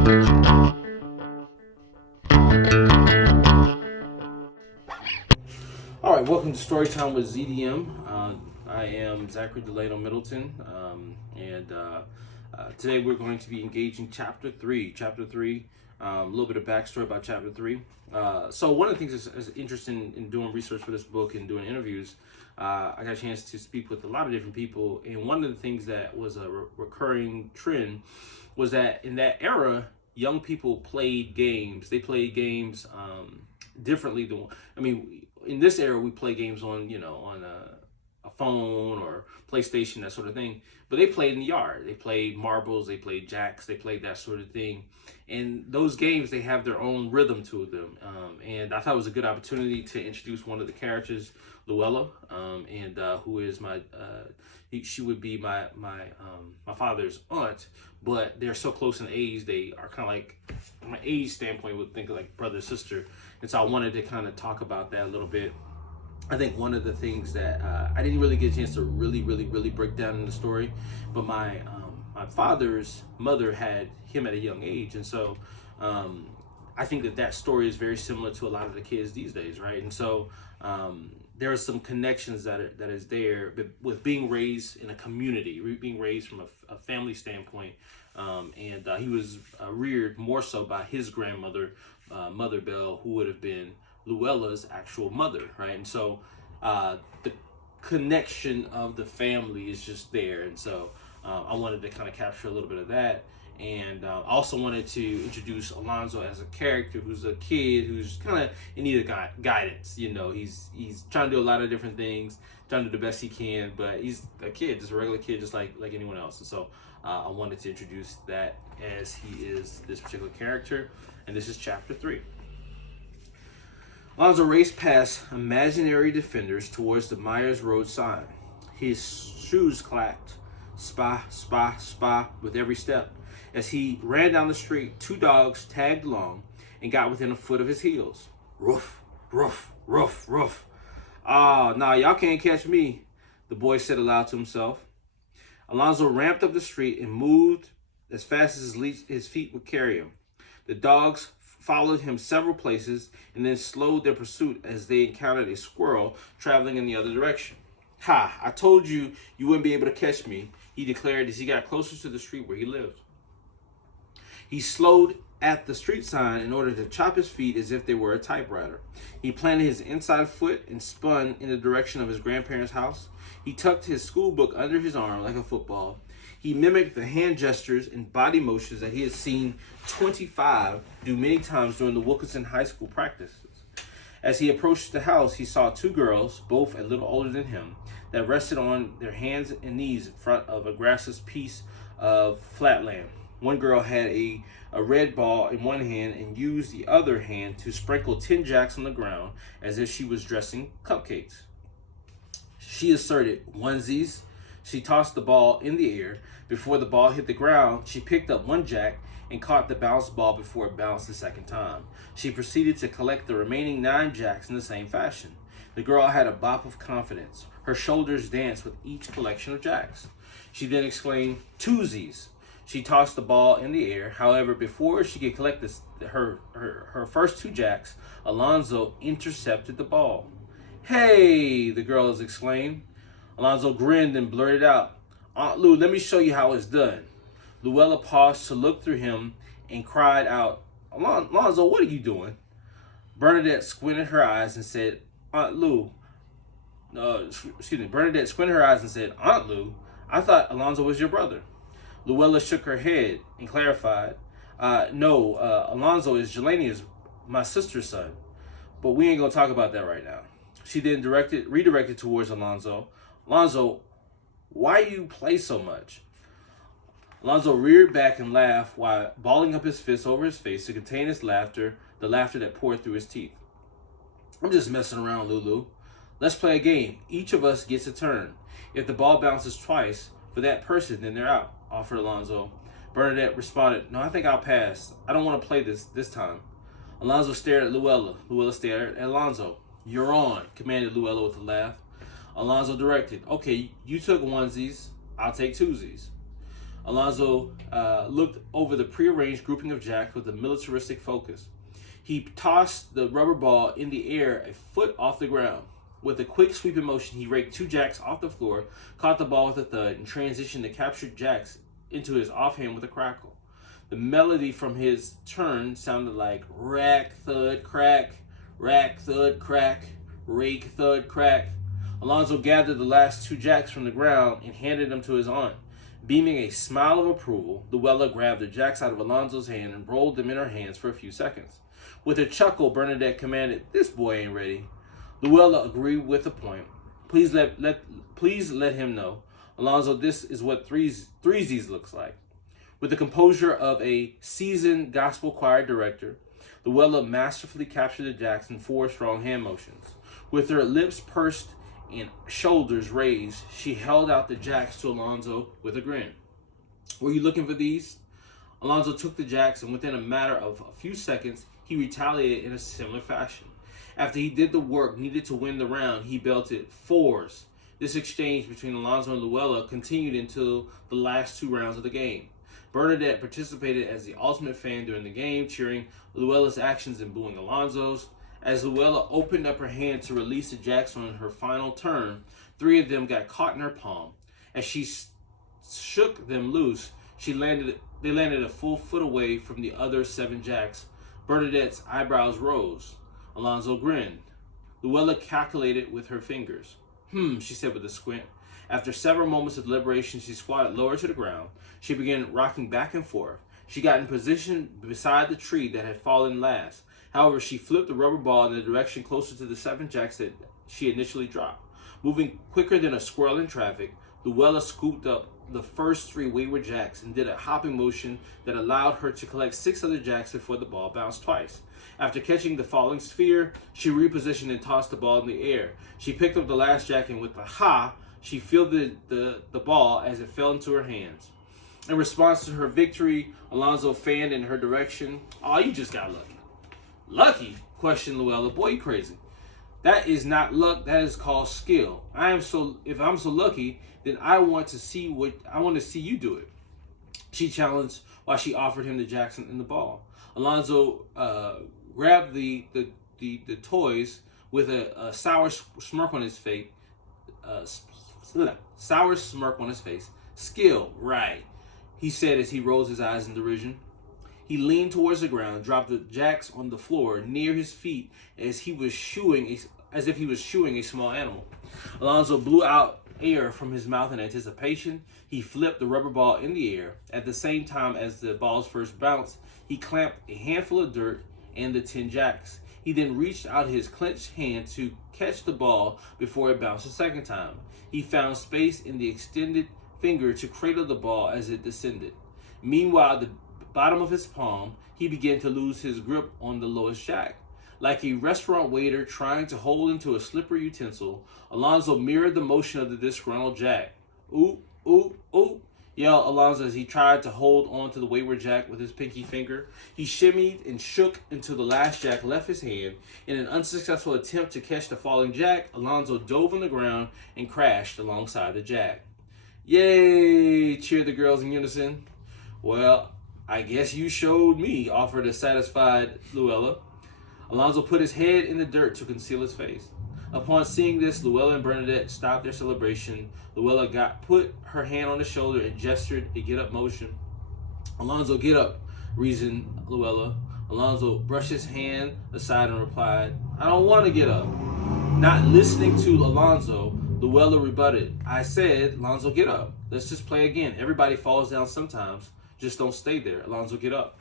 All right, welcome to Storytime with ZDM. I am Zachary Delano Middleton, and today we're going to be engaging Chapter 3. Chapter 3, a little bit of backstory about Chapter 3. So one of the things that's interesting in doing research for this book and doing interviews, I got a chance to speak with a lot of different people, and one of the things that was a recurring trend was that in that era, young people played games. They played games differently than, in this era we play games on a phone or PlayStation, that sort of thing, but they played in the yard. They played marbles, they played jacks, they played that sort of thing. And those games, they have their own rhythm to them, and I thought it was a good opportunity to introduce one of the characters, Luella, and who is she would be my father's aunt, but they're so close in age. They are kind of like, from an age standpoint, would think of like brother sister. And so I wanted to kind of talk about that a little bit. I think one of the things that I didn't really get a chance to really break down in the story, but my father's mother had him at a young age, and so I think that story is very similar to a lot of the kids these days, right? And so there are some connections that is there with being raised in a community, being raised from a family standpoint, and he was reared more so by his grandmother, Mother Bell, who would have been Luella's actual mother, right? And so the connection of the family is just there, and so I wanted to kind of capture a little bit of that. And I also wanted to introduce Alonzo as a character who's a kid who's kind of in need of guidance. You know, he's trying to do a lot of different things, trying to do the best he can, but he's a kid, just a regular kid, just like anyone else. And so I wanted to introduce that as he is this particular character. And this is Chapter 3. Alonzo raced past imaginary defenders towards the Myers Road sign. His shoes clacked, spa, spa, spa, with every step. As he ran down the street, two dogs tagged along and got within a foot of his heels. Roof, roof, roof, roof. Ah, nah, y'all can't catch me, the boy said aloud to himself. Alonzo ramped up the street and moved as fast as his feet would carry him. The dogs followed him several places and then slowed their pursuit as they encountered a squirrel traveling in the other direction. Ha, I told you you wouldn't be able to catch me, he declared as he got closer to the street where he lived. He slowed at the street sign in order to chop his feet as if they were a typewriter. He planted his inside foot and spun in the direction of his grandparents' house. He tucked his school book under his arm like a football. He mimicked the hand gestures and body motions that he had seen 25 do many times during the Wilkinson High School practices. As he approached the house, he saw two girls, both a little older than him, that rested on their hands and knees in front of a grassless piece of flat land. One girl had a red ball in one hand and used the other hand to sprinkle 10 jacks on the ground as if she was dressing cupcakes. She asserted, "Onesies." She tossed the ball in the air. Before the ball hit the ground, she picked up one jack and caught the bounced ball before it bounced the second time. She proceeded to collect the remaining 9 jacks in the same fashion. The girl had a bop of confidence. Her shoulders danced with each collection of jacks. She then exclaimed, "Twosies." She tossed the ball in the air. However, before she could collect her first 2 jacks, Alonzo intercepted the ball. "Hey!" the girls exclaimed. Alonzo grinned and blurted out, "Aunt Lou, let me show you how it's done." Luella paused to look through him and cried out, "Alonzo, what are you doing?" Bernadette squinted her eyes and said, Bernadette squinted her eyes and said, "Aunt Lou, I thought Alonzo was your brother." Luella shook her head and clarified, "No, Alonzo is Jelania's, my sister's son, but we ain't gonna talk about that right now." She then redirected towards Alonzo. "Alonzo, why you play so much?" Alonzo reared back and laughed while balling up his fist over his face to contain his laughter, the laughter that poured through his teeth. "I'm just messing around, Lulu. Let's play a game. Each of us gets a turn. If the ball bounces twice for that person, then they're out," offered Alonzo. Bernadette responded, "No, I think I'll pass. I don't want to play this time." Alonzo stared at Luella. Luella stared at Alonzo. "You're on," commanded Luella with a laugh. Alonzo directed, "Okay, you took onesies. I'll take twosies." Alonzo looked over the prearranged grouping of jacks with a militaristic focus. He tossed the rubber ball in the air a foot off the ground. With a quick sweeping motion, he raked 2 jacks off the floor, caught the ball with a thud, and transitioned the captured jacks into his offhand with a crackle. The melody from his turn sounded like rack, thud, crack, rake, thud, crack. Alonzo gathered the last 2 jacks from the ground and handed them to his aunt. Beaming a smile of approval, Luella grabbed the jacks out of Alonzo's hand and rolled them in her hands for a few seconds. With a chuckle, Bernadette commanded, "This boy ain't ready." Luella agreed with the point. Please let him know, Alonzo, this is what Threesies looks like. With the composure of a seasoned gospel choir director, Luella masterfully captured the jacks in 4 strong hand motions. With her lips pursed and shoulders raised, she held out the jacks to Alonzo with a grin. "Were you looking for these?" Alonzo took the jacks, and within a matter of a few seconds, he retaliated in a similar fashion. After he did the work needed to win the round, he belted 4s. This exchange between Alonzo and Luella continued until the last 2 rounds of the game. Bernadette participated as the ultimate fan during the game, cheering Luella's actions and booing Alonzo's. As Luella opened up her hand to release the jacks on her final turn, 3 of them got caught in her palm. As she shook them loose, they landed a full foot away from the other 7 jacks. Bernadette's eyebrows rose. Alonzo grinned. Luella calculated with her fingers. She said with a squint. After several moments of deliberation, she squatted lower to the ground. She began rocking back and forth. She got in position beside the tree that had fallen last. However, she flipped the rubber ball in the direction closer to the 7 jacks that she initially dropped. Moving quicker than a squirrel in traffic, Luella scooped up the first 3 wayward jacks and did a hopping motion that allowed her to collect 6 other jacks before the ball bounced twice. After catching the falling sphere, she repositioned and tossed the ball in the air. She picked up the last jack and with a ha, she fielded the ball as it fell into her hands. In response to her victory, Alonzo fanned in her direction. "Oh, you just got lucky." "Lucky?" questioned Luella. "Boy, you crazy. That is not luck. That is called skill. If I'm so lucky, then I want to see you do it." She challenged while she offered him the Jackson and the ball. Alonzo grabbed the toys with a sour smirk on his face. "Skill, right?" he said as he rolled his eyes in derision. He leaned towards the ground, dropped the jacks on the floor near his feet as if he was shooing a small animal. Alonzo blew out air from his mouth in anticipation. He flipped the rubber ball in the air. At the same time as the ball's first bounce, he clamped a handful of dirt and the 10 jacks. He then reached out his clenched hand to catch the ball before it bounced a second time. He found space in the extended finger to cradle the ball as it descended. Meanwhile, the bottom of his palm, he began to lose his grip on the lowest jack. Like a restaurant waiter trying to hold into a slippery utensil, Alonzo mirrored the motion of the disgruntled jack. "Ooh, ooh, ooh," yelled Alonzo as he tried to hold on to the wayward jack with his pinky finger. He shimmied and shook until the last jack left his hand. In an unsuccessful attempt to catch the falling jack, Alonzo dove on the ground and crashed alongside the jack. "Yay!" cheered the girls in unison. "Well, I guess you showed me," offered a satisfied Luella. Alonzo put his head in the dirt to conceal his face. Upon seeing this, Luella and Bernadette stopped their celebration. Luella put her hand on his shoulder and gestured a get-up motion. "Alonzo, get up," reasoned Luella. Alonzo brushed his hand aside and replied, "I don't want to get up." Not listening to Alonzo, Luella rebutted, "I said, Alonzo, get up. Let's just play again. Everybody falls down sometimes. Just don't stay there. Alonzo, get up."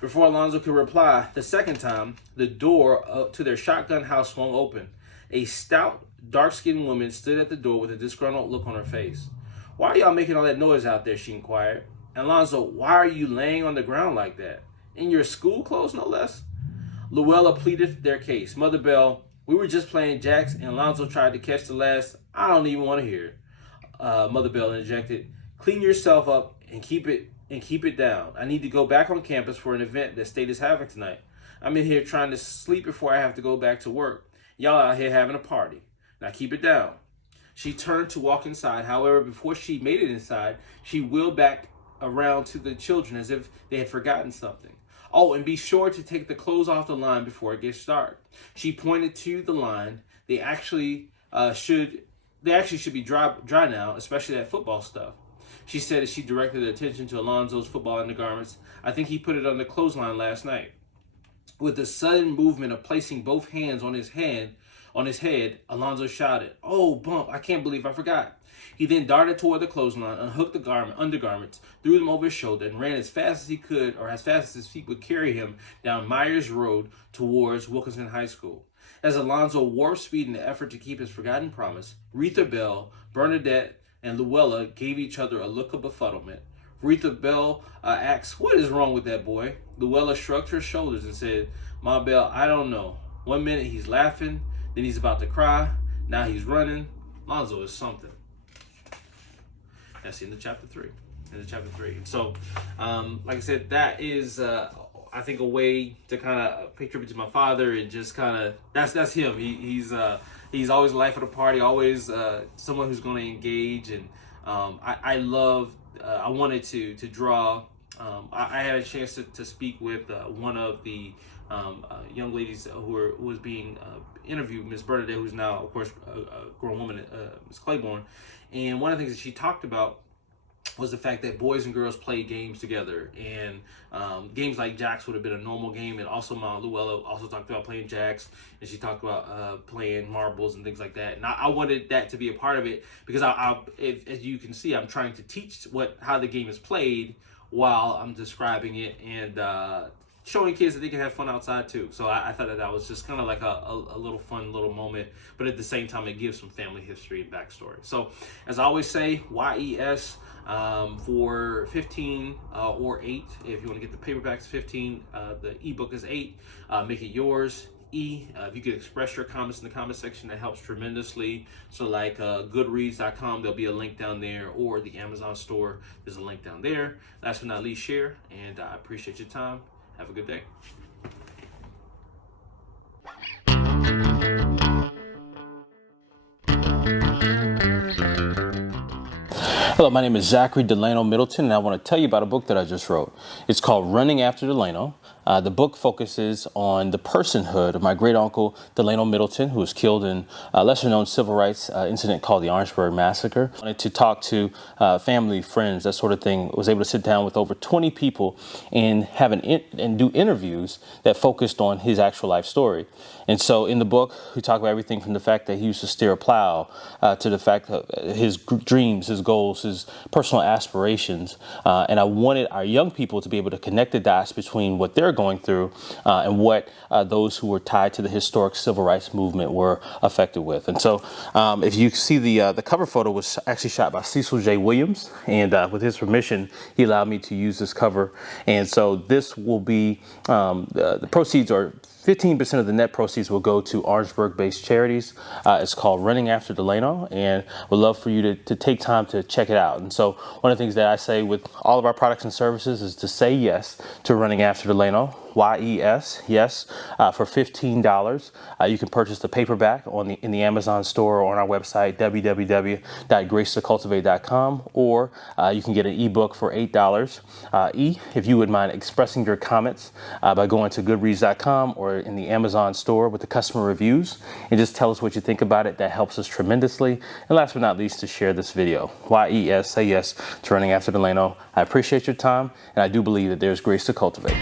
Before Alonzo could reply the second time, the door to their shotgun house swung open. A stout, dark-skinned woman stood at the door with a disgruntled look on her face. "Why are y'all making all that noise out there?" she inquired. "Alonzo, why are you laying on the ground like that? In your school clothes, no less?" Luella pleaded their case. "Mother Bell, we were just playing jacks and Alonzo tried to catch the last. I don't even want to hear it." Mother Bell interjected. "Clean yourself up and keep it down. I need to go back on campus for an event that State is having tonight. I'm in here trying to sleep before I have to go back to work. Y'all out here having a party. Now keep it down." She turned to walk inside. However, before she made it inside, she wheeled back around to the children as if they had forgotten something. Oh, and be sure to take the clothes off the line before it gets dark. She pointed to the line. They actually should be dry now, especially that football stuff. She said as she directed attention to Alonzo's football undergarments. I think he put it on the clothesline last night. With the sudden movement of placing both hands on his head, Alonzo shouted, "Oh, bump, I can't believe I forgot." He then darted toward the clothesline, unhooked the undergarments, threw them over his shoulder, and ran as fast as he could, or as fast as his feet would carry him, down Myers Road towards Wilkinson High School. As Alonzo warped speed in the effort to keep his forgotten promise, Retha Bell, Bernadette, and Luella gave each other a look of befuddlement. Retha Bell asked, "What is wrong with that boy?" Luella shrugged her shoulders and said, "Ma Bell, I don't know. One minute he's laughing, then he's about to cry, now he's running. Lonzo is something." That's into chapter 3. So, like I said, that is, I think, a way to kind of pay tribute to my father, and just kind of, that's him. He's always the life of the party, always someone who's going to engage, and I wanted to draw. I had a chance to speak with one of the young ladies who was being interviewed, Miss Bernadette, who's now, of course, a grown woman, Miss Claiborne. And one of the things that she talked about was the fact that boys and girls play games together, and games like jacks would have been a normal game. And also, Ma Luella also talked about playing jacks, and she talked about playing marbles and things like that. And I wanted that to be a part of it, because as you can see, I'm trying to teach how the game is played while I'm describing it, and showing kids that they can have fun outside too. So I thought that was just kind of like a little fun little moment, but at the same time it gives some family history and backstory. So as I always say, YES for 15 or 8. If you want to get the paperbacks, 15. The ebook is 8. Make it yours. If you could express your comments in the comment section, that helps tremendously. So like goodreads.com, there'll be a link down there, or the Amazon store, there's a link down there. Last but not least, share, and I appreciate your time. Have a good day. Hello, my name is Zachary Delano Middleton, and I want to tell you about a book that I just wrote. It's called Running After Delano. The book focuses on the personhood of my great uncle Delano Middleton, who was killed in a lesser-known civil rights incident called the Orangeburg Massacre. I wanted to talk to family, friends, that sort of thing. I was able to sit down with over 20 people and and do interviews that focused on his actual life story. And so in the book, we talk about everything from the fact that he used to steer a plow to the fact that his dreams, his goals, his personal aspirations. And I wanted our young people to be able to connect the dots between what they're going through and what those who were tied to the historic civil rights movement were affected with. And so if you see the cover photo was actually shot by Cecil J. Williams, and with his permission, he allowed me to use this cover. And so this will be, the proceeds are 15% of the net proceeds will go to Orangeburg-based charities. It's called Running After Delano, and would love for you to take time to check it out. And so one of the things that I say with all of our products and services is to say yes to Running After Delano. YES, yes, for $15. You can purchase the paperback in the Amazon store or on our website, www.gracetocultivate.com, or you can get an ebook for $8. If you would mind expressing your comments by going to goodreads.com or in the Amazon store with the customer reviews, and just tell us what you think about it. That helps us tremendously. And last but not least, to share this video. YES, say yes to Running After Delano. I appreciate your time, and I do believe that there's grace to cultivate.